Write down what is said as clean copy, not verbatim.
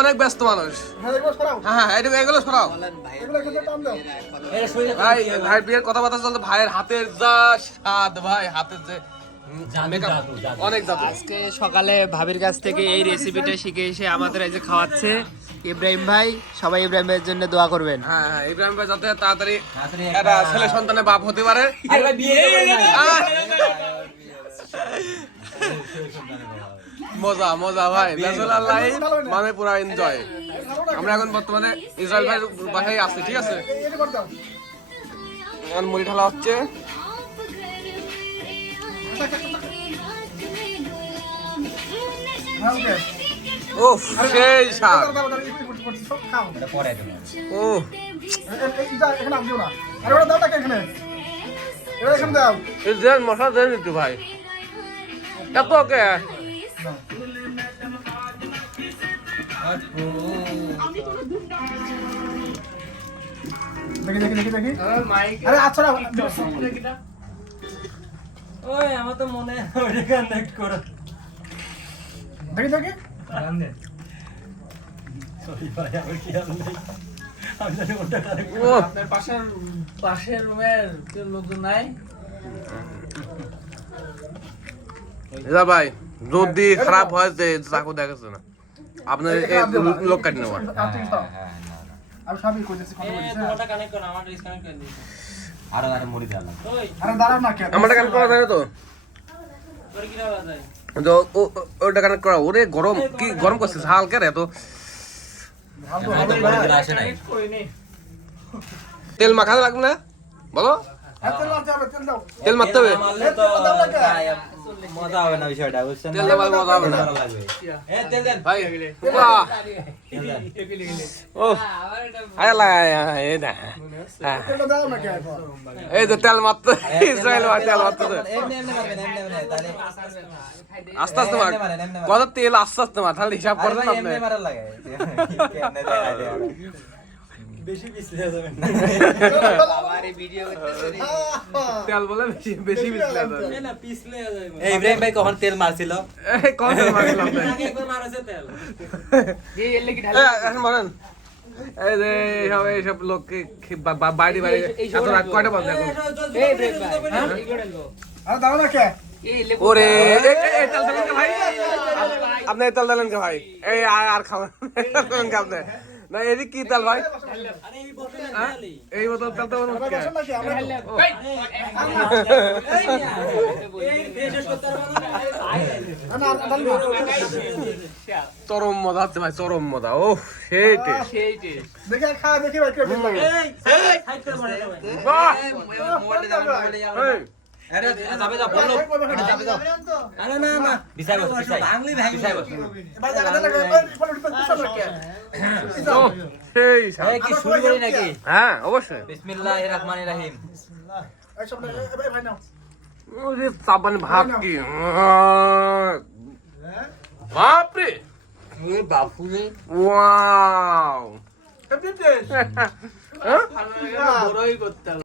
অনেক ব্যস্ত মানুষ। হ্যাঁ এগুলো সরাও ভাই। ভাই বিয়ের কথাবার্তা চলতে, ভাইয়ের হাতের যা স্বাদ, ভাই হাতের যে অনেক জাদু। আজকে সকালে ভাবির কাছ থেকে এই রেসিপিটা শিখে এসে আমাদের এই যে খাওয়াচ্ছে ইব্রাহিম ভাই। সবাই ইব্রাহিম ভাইয়ের জন্য দোয়া করবেন। হ্যাঁ ইব্রাহিম ভাই যাতে তাড়াতাড়ি একটা ছেলে সন্তানের বাপ হতে পারে। মজা মজা ভাই, ব্যাচেলর লাইফ মানে পুরা এনজয়। আমরা এখন বর্তমানে ইসরায়েল ভাইয়ের বাসায় আছি, ঠিক আছে? এখন মুড়ি ঢালা হচ্ছে। উফ সেই স্বাদ। ও মশলা দেন একটু ভাই, এত ওকে দেখি আরে আচ্ছা ওই আমার তো মনে হয় কানেক্ট করো। দেখি সরি ভাই, আমি কি আমি জানি ওটা কানেক্ট। আপনার পাশের রুমের কেউ লোকজন নাই? এদা ভাই যদি খারাপ হয় যে চাকু দেখাচ্ছে না আপনার লোক কাটি নেওয়ার। আমি সবই কইতেছি, কথা বলছি। ওটা কানেক্ট করো, আমার ডিসকানেক্ট করে দিন। আরে মুড়ি দিলাম। ওই আরে দাঁড়াও না কেন? আমারটা কানেক্ট করা যায় না তো? তোর কি আওয়াজ যায়? তো ওটা কানেক্ট করা। ওরে গরম, কি গরম করছে হালকা রে। তো তেল মাখাতে লাগবে না বলো? তেল মারতে হবে। মজা হবে না বিষয়টা, বুঝছেন? তেল দেওয়া মজা হবে না তেল দেন ভাই। বাহ ও আয় লাগা এই না, এই যে তেল মারতে ইসরায়েল ভাই তেল মারতে। এমনি মারবেন, এমনি তাহলে আস্তে আস্তে মার, কত তেল আস্তে আস্তে মার, তাহলে হিসাব করবেন আপনি। এমনি মারা লাগে কেমনে দেখা যায় বেশি পিছলে যাবেন না। আবার এই ভিডিও করতেছ রে। তেল বলে বেশি পিছলে যাবে না, পিছলে যাবে। এই ইব্রাহিম ভাই কখন তেল মারছিল? এই কোন তেল মারলাম আগে একবার মারাছে তেল। যে এলে কি ঢালে? এখন বলেন এই যে এইসব লোককে বাইরে বাইরে এত রাত কয়টা বাজে এখন? এই ব্রেক ভাই, হ্যাঁ এগুলো ঢালবো। আরে দাঁড়াও না কে? এই লেবু। ওরে এই তেল দিলেন কে ভাই? আপনি এই তেল দিলেন কে ভাই? এই আর খাবেন আপনি না? এদিক কি তেল ভাই? আরে এই বোতলে ঢালি। এই বোতল তেল তো আমরা বসে নাকি আমরা এই শেষ করতে পারবো না। না দাঁড়াও চরম মজা হচ্ছে ভাই, চরম মজা। ও সেই টেস্ট। সেই টেস্ট। দেখি খা দেখি ভাই কেমন লাগে। এই সাইড করে মারতে হবে। বাহ মোবাইলটা যাবে এই আরে যাবে যা বললো যাবে যা আরে না না, বিছাই বস বিছাই ভাঙলি ভাঙলি। বিছাই বস ভাই জায়গা লাগে ও সেই স্বাদ। এই কি শুরু করি নাকি? হ্যাঁ অবশ্যই। বিসমিল্লাহির রহমানির রহিম। এই সব ভাই নাও। ওরে সাবান ভাত কি বাপ রে, ওই বাপুরে ওয়াও। কেমন টেস্ট? হ্যাঁ বড়ই করতে